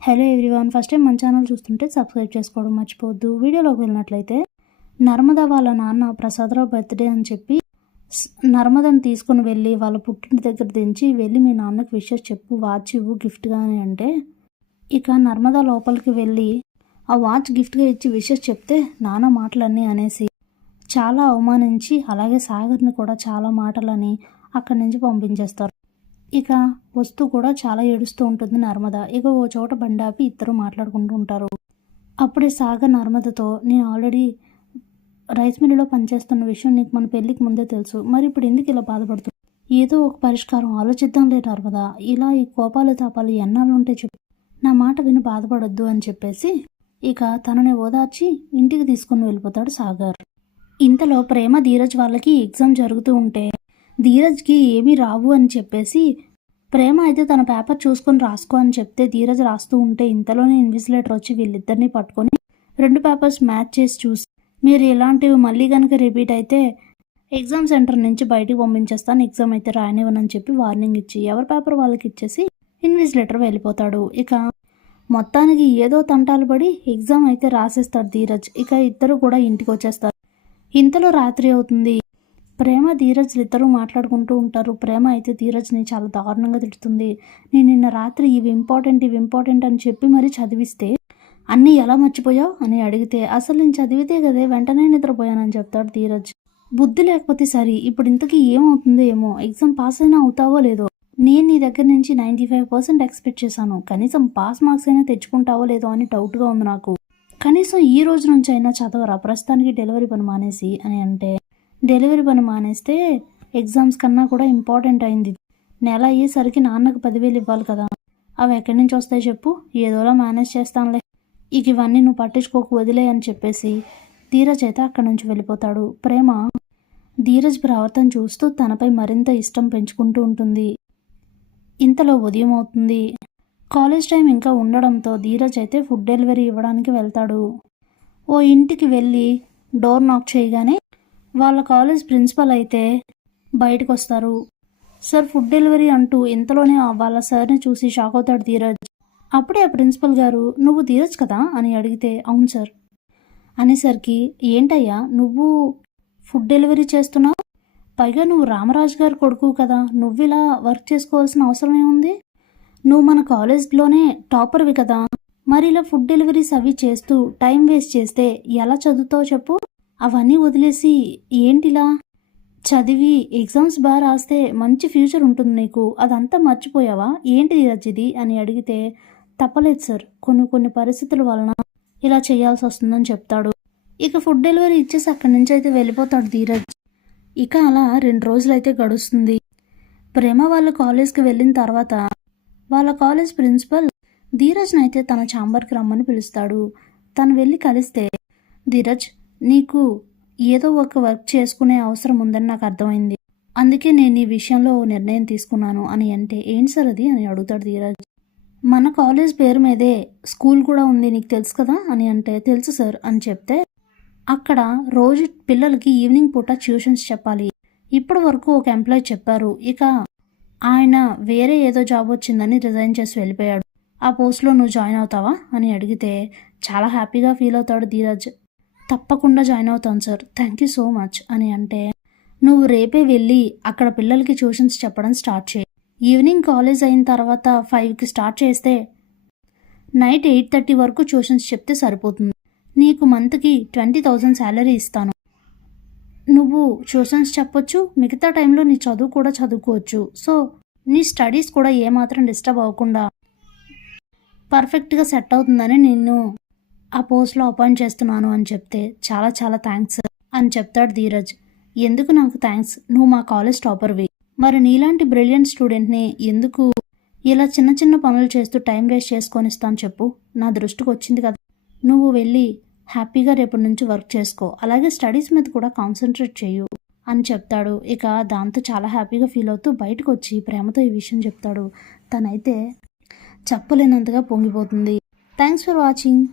Hello everyone first time మన channel చూస్తుంటే subscribe చేసుకోవడం మర్చిపోవద్దు. వీడియోలోకి వెళ్ళినట్లయితే నర్మద వాళ్ళ నాన్న ప్రసాదరావు బర్త్డే అని చెప్పి నర్మదను తీసుకుని వెళ్ళి వాళ్ళ పుట్టింటి దగ్గర దించి వెళ్ళి మీ నాన్నకి విషెస్ చెప్పు వాచ్ ఇవ్వు గిఫ్ట్గా అని అంటే ఇక నర్మద లోపలికి వెళ్ళి ఆ వాచ్ గిఫ్ట్గా ఇచ్చి విషెస్ చెప్తే నాన్న మాటలన్నీ అనేసి చాలా అవమానించి అలాగే సాగర్ని కూడా చాలా మాటలని అక్కడి నుంచి పంపించేస్తారు. ఇక వస్తూ కూడా చాలా ఏడుస్తూ ఉంటుంది నర్మద. ఇక ఓ చోట బండాపి ఇద్దరు మాట్లాడుకుంటూ ఉంటారు. అప్పుడే సాగర్ నర్మదతో నేను ఆల్రెడీ రైస్ మిల్లులో పనిచేస్తున్న విషయం నీకు మన పెళ్ళికి ముందే తెలుసు. మరి ఇప్పుడు ఎందుకు ఇలా బాధపడుతుంది ఏదో ఒక పరిష్కారం ఆలోచిద్దాంలే నర్మద. ఇలా ఈ కోపాలు తాపాలు ఎన్నాళ్ళు ఉంటే చెప్పు. నా మాట విని బాధపడొద్దు అని చెప్పేసి ఇక తనని ఓదార్చి ఇంటికి తీసుకుని వెళ్ళిపోతాడు సాగర్. ఇంతలో ప్రేమ ధీరజ్ వాళ్ళకి ఎగ్జామ్ జరుగుతూ ఉంటే ధీరజ్కి ఏమీ రావు అని చెప్పేసి ప్రేమ అయితే తన పేపర్ చూసుకొని రాసుకో అని చెప్తే ధీరజ్ రాస్తూ ఉంటే ఇంతలోనే ఇన్విజిలేటర్ వచ్చి వీళ్ళిద్దరిని పట్టుకొని రెండు పేపర్స్ మ్యాచ్ చేసి చూసి మీరు ఇలాంటివి మళ్ళీ కనుక రిపీట్ అయితే ఎగ్జామ్ సెంటర్ నుంచి బయటికి పంపించేస్తాను ఎగ్జామ్ అయితే రాయనివ్వనని చెప్పి వార్నింగ్ ఇచ్చి ఎవరి పేపర్ వాళ్ళకి ఇచ్చేసి ఇన్విజిలేటర్ వెళ్ళిపోతాడు. ఇక మొత్తానికి ఏదో తంటాలు పడి ఎగ్జామ్ అయితే రాసేస్తాడు ధీరజ్. ఇక ఇద్దరు కూడా ఇంటికి వచ్చేస్తారు. ఇంతలో రాత్రి అవుతుంది. ప్రేమ ధీరజ్లు ఇద్దరు మాట్లాడుకుంటూ ఉంటారు. ప్రేమ అయితే ధీరజ్ని చాలా దారుణంగా తిడుతుంది. నేను నిన్న రాత్రి ఇవి ఇంపార్టెంట్ ఇవి ఇంపార్టెంట్ అని చెప్పి మరీ చదివిస్తే అన్నీ ఎలా మర్చిపోయావు అని అడిగితే అసలు నేను చదివితే కదే వెంటనే నిద్రపోయానని చెప్తాడు ధీరజ్. బుద్ధి లేకపోతే సరే ఇప్పుడు ఇంతకీ ఏమవుతుందో ఏమో ఎగ్జామ్ పాస్ అయినా అవుతావో లేదో? నేను నీ దగ్గర నుంచి నైంటీ ఫైవ్ పర్సెంట్ ఎక్స్పెక్ట్ చేశాను. కనీసం పాస్ మార్క్స్ అయినా తెచ్చుకుంటావో లేదో అని డౌట్గా ఉంది నాకు. కనీసం ఈ రోజు నుంచి అయినా చదవరా? ప్రస్తుతానికి డెలివరీ పని మానేసి అని అంటే డెలివరీ పని మానేస్తే ఎగ్జామ్స్ కన్నా కూడా ఇంపార్టెంట్ అయింది. నెల అయ్యేసరికి నాన్నకు పదివేలు ఇవ్వాలి కదా. అవి ఎక్కడి నుంచి వస్తాయి చెప్పు? ఏదోలా మేనేజ్ చేస్తానులే. ఇక ఇవన్నీ నువ్వు పట్టించుకోకు వదిలే అని చెప్పేసి ధీరజ్ అయితే అక్కడి నుంచి వెళ్ళిపోతాడు. ప్రేమ ధీరజ్ ప్రవర్తన చూస్తూ తనపై మరింత ఇష్టం పెంచుకుంటూ ఉంటుంది. ఇంతలో ఉదయం అవుతుంది. కాలేజ్ టైం ఇంకా ఉండడంతో ధీరజ్ అయితే ఫుడ్ డెలివరీ ఇవ్వడానికి వెళ్తాడు. ఓ ఇంటికి వెళ్ళి డోర్ నాక్ చేయగానే వాళ్ళ కాలేజ్ ప్రిన్సిపల్ అయితే బయటకు వస్తారు సార్ ఫుడ్ డెలివరీ అంటూ ఇంతలోనే వాళ్ళ సార్ని చూసి షాక్ అవుతాడు ధీరజ్. అప్పుడే ఆ ప్రిన్సిపల్ గారు నువ్వు ధీరజ్ కదా? అని అడిగితే అవును సార్. అనేసరికి ఏంటయ్యా నువ్వు ఫుడ్ డెలివరీ చేస్తున్నావు? పైగా నువ్వు రామరాజు గారి కొడుకు కదా నువ్వు ఇలా వర్క్ చేసుకోవాల్సిన అవసరం ఏముంది? నువ్వు మన కాలేజ్లోనే టాపర్వి కదా మరి ఇలా ఫుడ్ డెలివరీస్ అవి చేస్తూ టైం వేస్ట్ చేస్తే ఎలా చదువుతావు చెప్పు? అవన్నీ వదిలేసి ఏంటిలా? చదివి ఎగ్జామ్స్ బాగా రాస్తే మంచి ఫ్యూచర్ ఉంటుంది నీకు. అదంతా మర్చిపోయావా? ఏంటి ధీరజ్ ఇది అని అడిగితే తప్పలేదు సార్. కొన్ని కొన్ని పరిస్థితుల వలన ఇలా చేయాల్సి వస్తుందని చెప్తాడు. ఇక ఫుడ్ డెలివరీ ఇచ్చేసి అక్కడి నుంచి అయితే వెళ్ళిపోతాడు ధీరజ్. ఇక అలా రెండు రోజులైతే గడుస్తుంది. ప్రేమ వాళ్ళ కాలేజ్కి వెళ్ళిన తర్వాత వాళ్ళ కాలేజ్ ప్రిన్సిపల్ ధీరజ్ని అయితే తన ఛాంబర్కి రమ్మని పిలుస్తాడు. తను వెళ్ళి కలిస్తే ధీరజ్ నీకు ఏదో ఒక వర్క్ చేసుకునే అవసరం ఉందని నాకు అర్థమైంది. అందుకే నేను ఈ విషయంలో నిర్ణయం తీసుకున్నాను అని అంటే ఏంటి సార్ అది? అని అడుగుతాడు ధీరజ్. మన కాలేజ్ పేరు మీదే స్కూల్ కూడా ఉంది నీకు తెలుసు కదా? అని అంటే తెలుసు సార్ అని చెప్తే అక్కడ రోజు పిల్లలకి ఈవినింగ్ పూట ట్యూషన్స్ చెప్పాలి. ఇప్పటి వరకు ఒక ఎంప్లాయ్ చెప్పారు. ఇక ఆయన వేరే ఏదో జాబ్ వచ్చిందని రిజైన్ చేసి వెళ్ళిపోయాడు. ఆ పోస్ట్లో నువ్వు జాయిన్ అవుతావా? అని అడిగితే చాలా హ్యాపీగా ఫీల్ అవుతాడు ధీరజ్. తప్పకుండా జాయిన్ అవుతాను sir. Thank you so much అని అంటే నువ్వు రేపే వెళ్ళి అక్కడ పిల్లలకి ట్యూషన్స్ చెప్పడం స్టార్ట్ చేయి. ఈవినింగ్ కాలేజ్ అయిన తర్వాత ఫైవ్కి స్టార్ట్ చేస్తే నైట్ ఎయిట్ థర్టీ వరకు ట్యూషన్స్ చెప్తే సరిపోతుంది. నీకు మంత్కి ట్వంటీ థౌజండ్ శాలరీ ఇస్తాను. నువ్వు ట్యూషన్స్ చెప్పొచ్చు మిగతా టైంలో నీ చదువు కూడా చదువుకోవచ్చు. సో నీ స్టడీస్ కూడా ఏమాత్రం డిస్టర్బ్ అవ్వకుండా పర్ఫెక్ట్గా సెట్ అవుతుందని నిన్ను ఆ పోస్ట్లో అపాయింట్ చేస్తున్నాను అని చెప్తే చాలా చాలా థ్యాంక్స్ అని చెప్తాడు ధీరజ్. ఎందుకు నాకు థ్యాంక్స్? నువ్వు మా కాలేజ్ టాపర్వి. మరి నీలాంటి బ్రిలియంట్ స్టూడెంట్ని ఎందుకు ఇలా చిన్న చిన్న పనులు చేస్తూ టైం వేస్ట్ చేసుకొని ఇస్తాను చెప్పు? నా దృష్టికి వచ్చింది కదా. నువ్వు వెళ్ళి హ్యాపీగా రేపటి నుంచి వర్క్ చేసుకో. అలాగే స్టడీస్ మీద కూడా కాన్సన్ట్రేట్ చేయు అని చెప్తాడు. ఇక దాంతో చాలా హ్యాపీగా ఫీల్ అవుతూ బయటకు వచ్చి ప్రేమతో ఈ విషయం చెప్తాడు. తనైతే చెప్పలేనంతగా పొంగిపోతుంది. Thanks for watching.